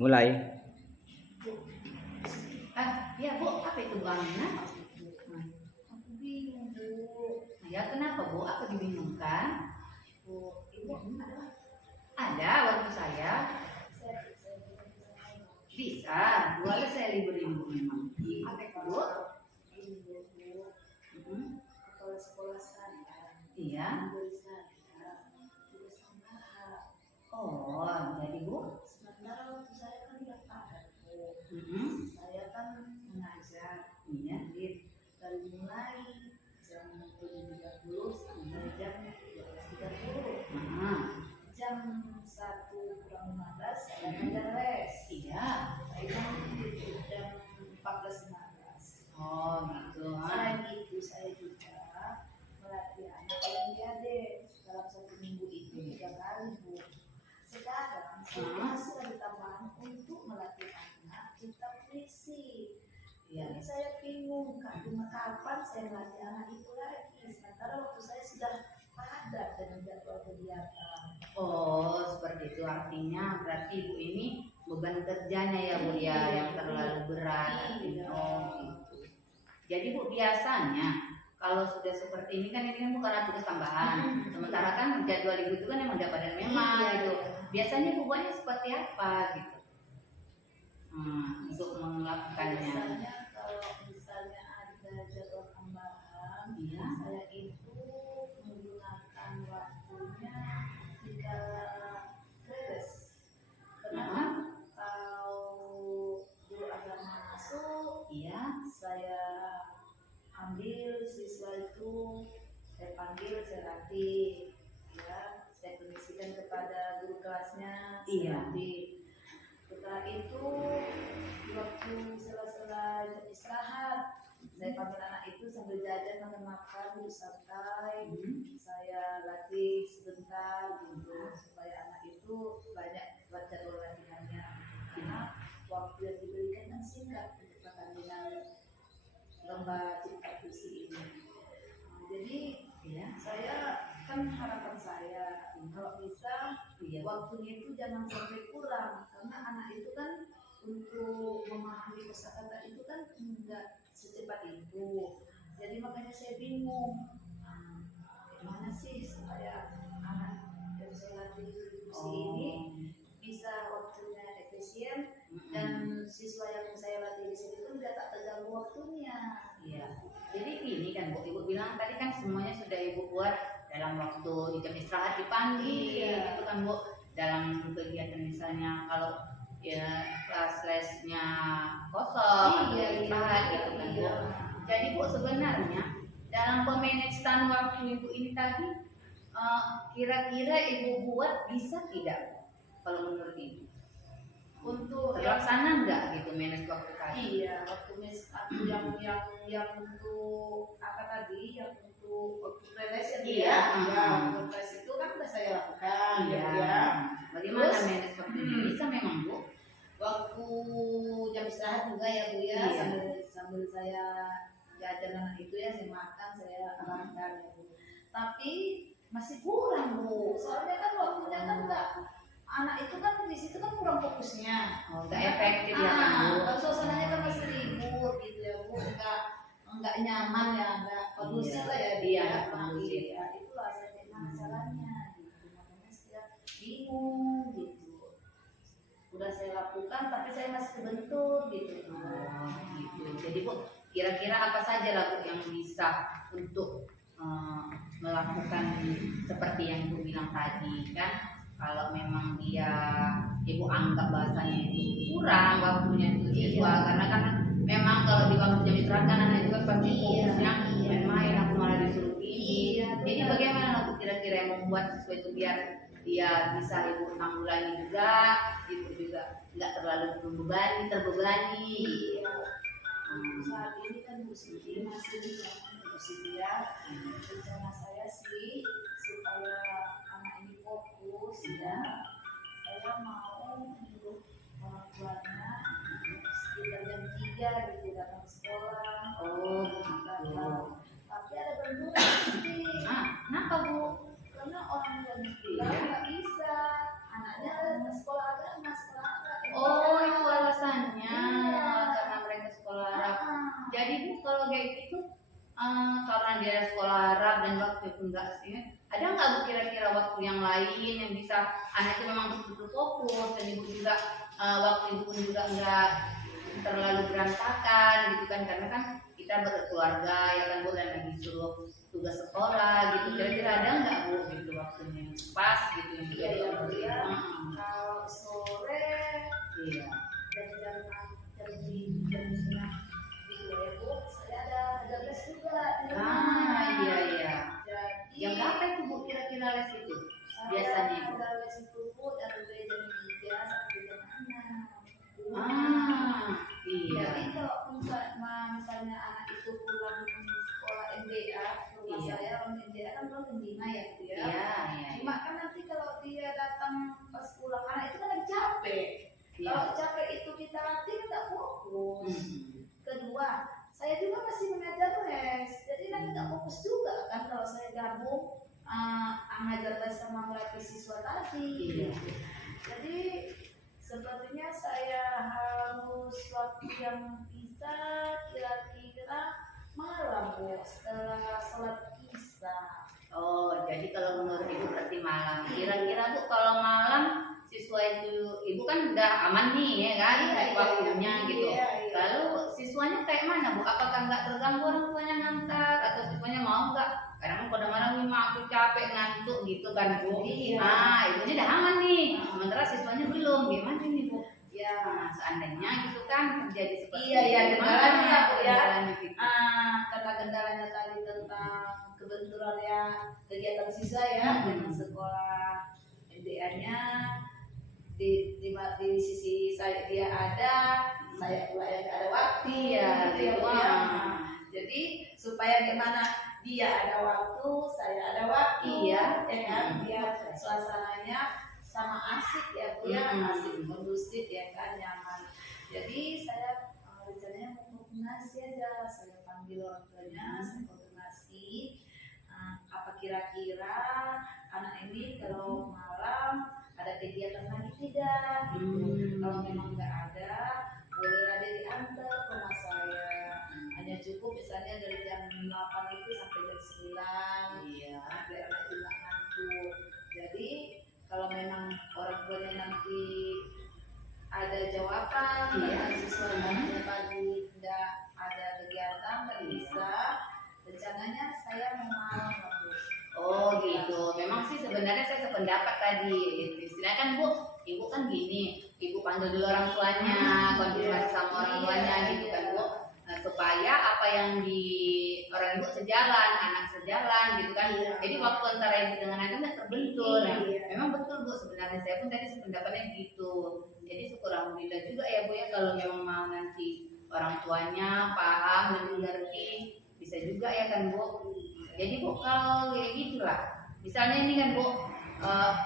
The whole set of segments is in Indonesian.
Mulai. Bu. Ya Bu, apa itu Bu Amina? Aku bingung Bu. Ya kenapa Bu? Apa dibingungkan? Bu, Ibu ada waktu saya. Bisa, boleh saya liburin Bu memang. Apa itu Bu? Kepala sekolah saya. Iya. Oh, jadi Bu? Sementara waktu saya kan nggak padat Bu. Saya kan mengajar. Iya. Dari mulai jam 7.30 sampai jam 12.30. Jam 1:15 saya ngajar les. Iya. Jam 14.15. Oh gitu. Selain itu saya juga melatih anak Olimpiade dalam 1 minggu itu 3 kali Bu. Sekarang saya masih ada tambahan untuk melatih anak kita puisi. Jadi saya bingung kapan saya melatih anak itu lagi. Sementara waktu saya sudah padat dengan jadwal kegiatan. Oh seperti itu, artinya berarti Ibu ini beban kerjanya ya Bu ya yang terlalu berat artinya. Oh gitu. Jadi Bu biasanya kalau sudah seperti ini kan bukan tugas tambahan. Sementara kan jadwal Ibu itu kan emang udah pada memang gitu. Biasanya Bu buatnya seperti apa gitu? Untuk melakukannya. Biasanya kalau misalnya ada jadwal tambahan, saya itu menggunakan waktunya jika kredes. Kenapa? Kalau guru agama masuk, saya ambil siswa itu, saya panggil, saya latih, saya kondisikan kepada guru kelasnya, saya latih. Setelah itu waktu sela-sela istirahat, saya panggil anak itu sambil jajan makan duduk santai, saya latih sebentar gitu supaya anak itu banyak baca latihannya. Karena waktu yang diberikan kan singkat untuk pertandingan lomba cipta puisi ini. Jadi saya kan harapan saya kalau bisa waktunya itu jangan sampai kurang, karena anak itu kan untuk memahami kosakata itu kan enggak secepat itu. Jadi makanya saya bingung gimana sih supaya anak yang saya latih puisi ini bisa waktunya efisien dan siswa yang saya latih di sini itu enggak tak terganggu waktunya. Iya. Jadi gini kan Bu, Ibu bilang tadi kan semuanya sudah Ibu buat dalam waktu di jam istirahat dipanggil gitu kan Bu, dalam kegiatan misalnya kalau ya kelas lesnya kosong istirahat gitu kan Bu. Jadi Bu sebenarnya dalam pemanagement waktu Ibu ini tadi kira-kira Ibu buat bisa tidak kalau menurut Ibu? Untuk terlaksana enggak gitu manage waktu tadi? Iya, waktu yang untuk apa tadi, yang untuk waktu preles untuk preles itu kan sudah saya lakukan. Bagaimana manage waktunya? Bisa memang Bu? Waktu jam istirahat juga ya Bu ya, sambil saya jajan anak itu saya makan, saya arahkan ya Bu. Tapi masih kurang Bu, soalnya kan waktunya kan enggak. Anak itu kan di situ kan kurang fokusnya, nggak efektif ya kan Bu. Kalau suasananya kan masih ribut gitu ya Bu, enggak nyaman ya, enggak kondusif lah ya dia. Itulah saya gimana caranya gitu, makanya saya bingung gitu. Udah saya lakukan tapi saya masih kebentur gitu. Gitu. Jadi Bu, kira-kira apa saja lah Bu yang bisa untuk melakukan seperti yang Ibu bilang tadi kan? Kalau memang dia Ibu anggap bahasanya itu kurang waktunya itu siswa karena kan memang kalau di waktu jam istirahat kan anak juga pasti fokusnya main-main, aku malah disuruh ini. Jadi bagaimana aku kira-kira yang membuat siswa itu biar dia bisa Ibu tanggulangi juga, itu juga nggak terlalu terbebani. Saat ini kan Bu Siti masih dia rencana saya sih supaya anak ini fokus saya mau menyuruh orang tuanya sekitar jam 3 gitu datang sekolah. Tapi ada benturan sih. Kenapa Bu? Karena orang tuanya bilang nggak bisa, anaknya sekolah agama. Oh fokus, dan ibu juga waktu ibu pun juga nggak terlalu berantakan gitu kan, karena kan kita berkeluarga ya kan Bu, dan lagi suruh tugas sekolah gitu. Kira-kira ada nggak Bu gitu waktunya yang pas gitu yang Iya ya Bu ya. Hmm. Kalau sore Iya. jam setengah tiga ya Bu, saya ada les juga di rumah. Ah iya iya. Jadi Yang berapa itu Bu kira-kira les itu? saya Biasanya Bu? ada les itu Bu dari jam 3 sampai jam 6. Ah iya. Jadi kalau misalnya anak itu pulang sekolah MDA, rumah Iya. saya orang MDA kan pulang jam 5 ya Bu ya. Iya iya. Cuma kan nanti kalau dia datang pas pulang anak itu kan lagi capek. Iya. Kalau capek itu kita latih kan nggak fokus. Kedua, saya juga masih mengajar les, jadi nanti nggak fokus juga kan kalau saya gabung mengajar les sama melatih siswa tadi. Iya. Jadi sepertinya saya harus waktu yang bisa kira-kira malam Bu, setelah sholat isya. Oh, jadi kalau menurut Ibu berarti malam. Kira-kira Bu kalau malam siswa itu Ibu kan udah aman nih ya kan, Iya, waktunya iya, gitu. iya, iya. Lalu siswanya kayak mana Bu? Apakah nggak terganggu orang tuanya ngantar atau siswanya mau nggak? Kadang pada malam nih "Ma, aku capek ngantuk gitu kan Bu. Iya. Ah, ibunya udah aman nih. Sementara siswanya belum. Gimana nih Bu? Ya, Nah, seandainya gitu kan terjadi seperti Iya, iya, itu, kendalanya gimana Bu, ya. kendalanya gitu? kata kendalanya tadi tentang kebenturan ya kegiatan siswa ya dengan sekolah MDA-nya di sisi saya dia ada, saya pula yang ada waktu. Iya, gitu ya, gitu. Bu, ya. Jadi supaya gimana dia ada waktu, saya ada waktu, Iya. ya kan, biar suasananya sama asik ya Bu ya, asik kondusif ya kan, nyaman. Jadi saya rencananya mau koordinasi aja, saya panggil orang tuanya, saya koordinasi apa kira-kira anak ini kalau malam ada kegiatan lagi tidak gitu. Kalau memang nggak ada, bolehlah dia diantar ke rumah saya. Hanya cukup misalnya dari jam 8 itu sampai jam 9. Iya. Biar anak itu nggak ngantuk. Jadi kalau memang orang tuanya nanti ada jawaban, Iya. siswa yang pagi tidak ada kegiatan, nggak bisa. Rencananya saya mau malam Bu. Oh gitu. Memang sih sebenarnya saya sependapat tadi. Istilahnya kan Bu, Ibu kan gini, Ibu panggil dulu orang tuanya, konfirmasi sama orang tuanya gitu kan Bu. Nah, supaya apa yang di orang Ibu sejalan, anak sejalan gitu kan. Iya. Jadi waktu antara Ibu dengan anak nggak terbentur. Nah, Iya. memang betul Bu, sebenarnya saya pun tadi sependapatnya gitu. Jadi syukur alhamdulillah juga ya Bu ya, kalau memang mau nanti orang tuanya paham dan mengerti, bisa juga ya kan Bu. Jadi Bu kalau kayak gitulah, misalnya ini kan Bu,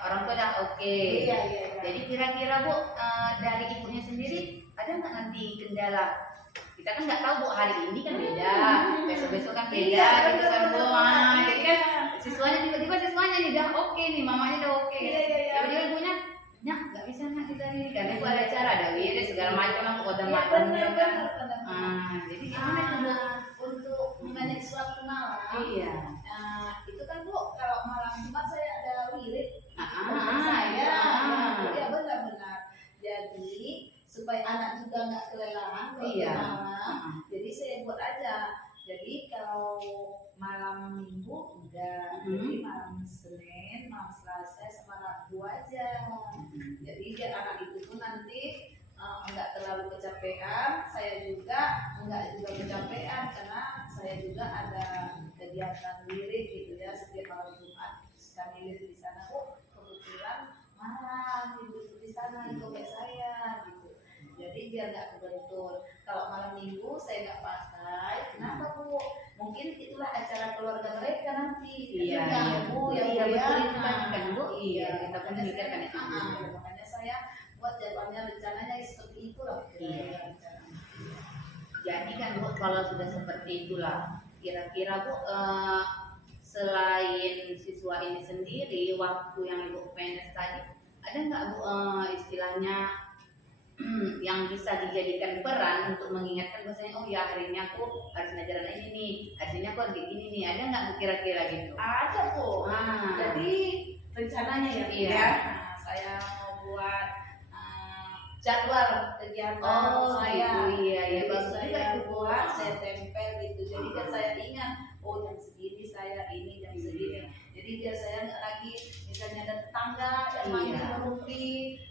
orang tua udah oke. Iya, iya, iya. Jadi kira-kira Bu, dari ibunya sendiri ada nggak nanti kendala? Kita kan nggak tahu Bu, hari ini kan beda, besok-besok kan beda Iya, gitu kan Bu. betul, betul. Jadi kan siswanya tiba-tiba siswanya nih udah oke nih, mamanya udah oke. Iya, iya, iya. Tiba-tiba ibunya, nyak nggak bisa nak kita ini karena itu ada acara, ada wirid segala macam aku kota Iya, makan. benar. Jadi gimana tuh Bu? Untuk memanage waktu malam. Iya. Itu kan Bu, kalau malam Jumat saya ada wirid. Iya. Ya benar-benar. Jadi supaya anak juga nggak kelelahan kalau Iya. malam. Jadi saya buat aja. Jadi kalau malam Minggu udah, jadi malam Senin, malam Selasa sama Rabu aja. Jadi biar anak itu tuh nanti enggak terlalu kecapean, saya juga enggak juga kecapean karena saya juga ada kegiatan wirid gitu ya setiap malam Jumat kami wirid di sana. Oh kebetulan malam ibu di sana di komplek saya gitu. Jadi biar nggak kebentur. Kalau malam Minggu saya nggak pakai. Kenapa Bu? Mungkin itulah acara keluarga mereka nanti. Iya, Bu iya, ya Bu ya. betul itu kan Bu. Iya, kita kan makanya mikirkan saya- itu. makanya saya buat jadwalnya rencananya seperti itulah. Iya. Jadi kan Bu, kalau sudah seperti itulah, kira-kira Bu, selain siswa ini sendiri, waktu yang Ibu PNS tadi, ada nggak Bu istilahnya yang bisa dijadikan peran untuk mengingatkan bahwasanya oh ya hari ini aku harus ngajar anak ini nih, hari ini aku harus kayak gini nih, ada nggak Bu kira-kira gitu? Ada Bu. Ah. Jadi rencananya ya Bu Iya. ya. Nah, saya mau buat jadwal kegiatan Oh saya. gitu, iya iya, Jadi bagus juga saya itu, Bu. buat, saya tempel gitu. Jadi kan saya ingat, oh jam segini saya ini, jam segini. Jadi biar saya nggak lagi misalnya ada tetangga yang manggil Iya. merumpi,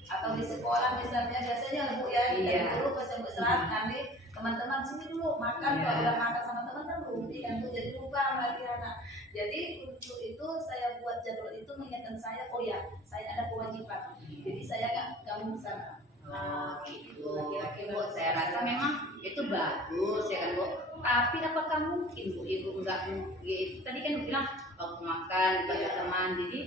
atau di sekolah misalnya biasanya Bu ya kita Iya. dulu pas yang besar nanti teman-teman sini dulu makan, Iya. kalau udah makan sama teman kan merumpi kan Bu, jadi lupa lagi anak. Jadi untuk itu saya buat jadwal itu mengingatkan saya, oh ya saya ada kewajiban. Jadi saya nggak mau sana. Oh gitu, Bu, saya rasa memang itu bagus ya kan Bu. Tapi apakah mungkin Bu Ibu enggak, ya, itu tadi kan Bu bilang waktu makan dibaca teman, jadi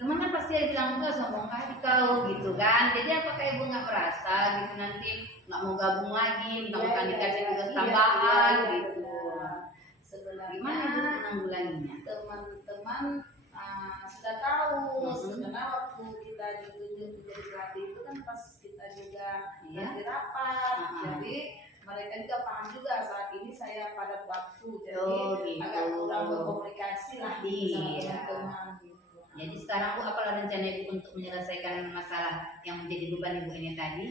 teman kan pasti ada bilang enggak sombong kali kau gitu kan. Jadi apakah Ibu nggak merasa gitu nanti nggak mau gabung lagi, mentang-mentang dikasih tugas tambahan gitu. Sebenarnya Gimana Ibu menanggulanginya? teman-teman sudah tahu sebenarnya waktu kita ditunjuk menjadi pelatih itu kan pas kita juga Iya. lagi rapat, jadi mereka juga paham juga saat ini saya padat waktu, jadi Oh, gitu. agak kurang berkomunikasi lah Iya. sama teman-teman gitu. Jadi sekarang Bu, apa rencana Ibu untuk menyelesaikan masalah yang menjadi beban Ibu ini tadi?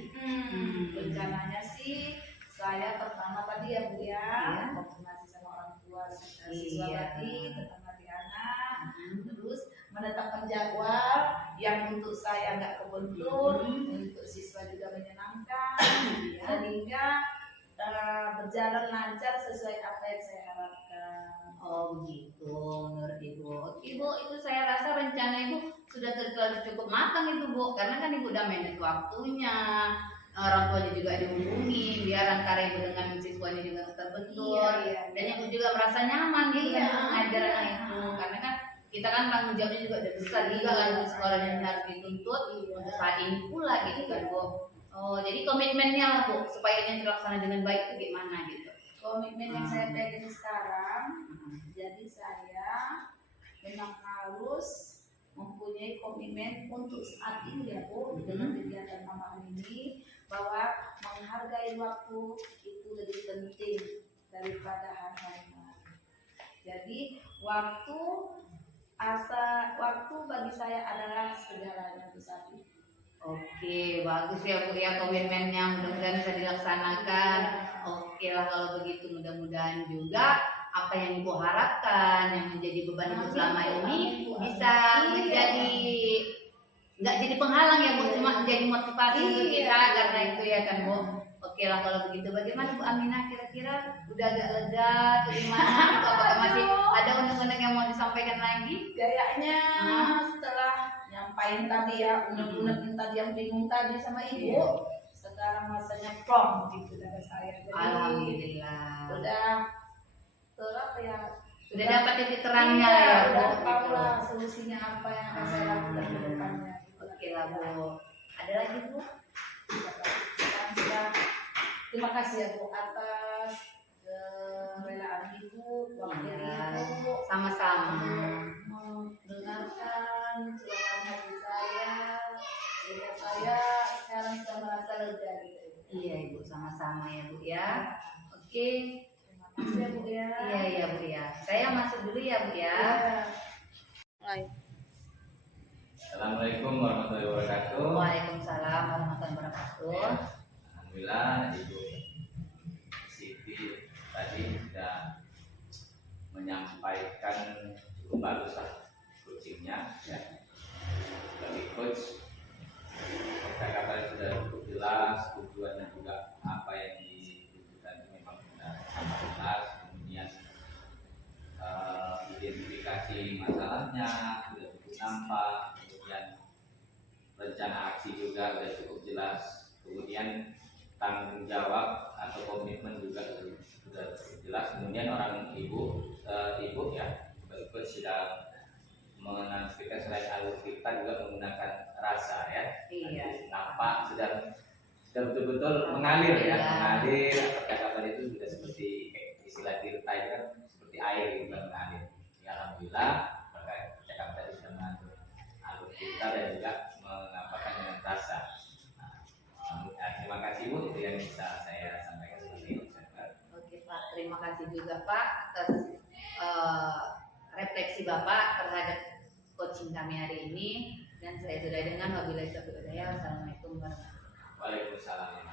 Rencananya sih saya pertama tadi ya Bu ya, Iya. koordinasi sama orang tua siswa Iya. tadi tentang latih anak, terus menetapkan jadwal yang untuk saya nggak kebentur, untuk siswa juga menyenangkan, Iya. sehingga berjalan lancar sesuai apa yang saya harapkan. Oh begitu, menurut Ibu. Oke Bu, itu saya rasa rencana Ibu sudah terlalu cukup matang itu Bu, karena kan Ibu udah manage waktunya, orang tuanya juga dihubungi, biar antara Ibu dengan siswanya juga terbentur, Iya. dan Ibu juga merasa nyaman gitu Iya. kan mengajar anak itu, karena kan kita kan tanggung jawabnya juga udah besar juga kan Bu, sekolah yang harus dituntut untuk saat ini pula gitu kan Bu. Oh jadi komitmennya lah Bu, supaya ini terlaksana dengan baik itu gimana gitu? Komitmen yang saya pegang sekarang, jadi saya memang harus mempunyai komitmen untuk saat ini ya Bu, dengan kegiatan tambahan ini, bahwa menghargai waktu itu lebih penting daripada hari-hari lain. Jadi waktu bagi saya adalah segalanya Bu Safi. Oke, bagus ya Bu ya komitmennya, mudah-mudahan bisa dilaksanakan. Oke lah kalau begitu, mudah-mudahan juga apa yang Ibu harapkan yang menjadi beban Ibu selama ini bisa menjadi nggak jadi penghalang ya Bu, cuma menjadi motivasi untuk kita karena itu ya kan Bu. Oke lah kalau begitu, bagaimana Bu Aminah, kira-kira udah agak lega atau gimana? Atau apakah masih ada undang-undang yang mau disampaikan lagi? Kayaknya setelah nyampain tadi ya undang-undang tadi yang bingung tadi sama Ibu, Iya. sekarang masanya plong gitu dari saya. Jadi Alhamdulillah. udah terap ya. Sudah dapat titik terangnya Iya, ya Bu. udah tahu Gitu. lah solusinya apa yang akan saya lakukan ke depannya. Oke lah Bu. Ada lagi Bu? Terima kasih ya Bu atas kerelaan Ibu, waktu Iya. Ibu Sama-sama. mendengarkan curahan hati saya, sehingga saya sekarang sudah merasa lega gitu. Iya Ibu, sama-sama ya Bu ya. Oke. Terima kasih ya Bu ya. Iya iya Bu ya. Saya masuk dulu ya Bu ya. Assalamualaikum warahmatullahi wabarakatuh. Waalaikumsalam warahmatullahi wabarakatuh. Alhamdulillah Ibu Siti tadi sudah menyampaikan cukup bagus lah coachingnya ya. Sebagai coach, kata-kata sudah cukup jelas, tujuan dan juga apa yang ditunjukkan itu memang sudah sangat jelas. Kemudian identifikasi masalahnya sudah cukup nampak, kemudian rencana aksi juga sudah cukup jelas, kemudian tanggung jawab atau komitmen juga sudah cukup jelas. Kemudian orang ibu ya berikut sudah menampilkan selain alur kita juga menggunakan rasa ya. Iya. Nampak sudah betul-betul mengalir ya, Iya. mengalir. Kata-kata itu sudah seperti istilah tirta itu kan seperti air yang mengalir. Ya, alhamdulillah percakapan tadi sudah mengatur alur kita dan juga mengapakan dengan rasa. Terima kasih Bu, itu yang bisa saya sampaikan seperti itu. Oke Pak, terima kasih juga Pak atas refleksi Bapak terhadap coaching kami hari ini, dan saya sudah dengan wabillahi taufiq wal hidayah. Wassalamualaikum warahmatullahi wabarakatuh. Waalaikumsalam.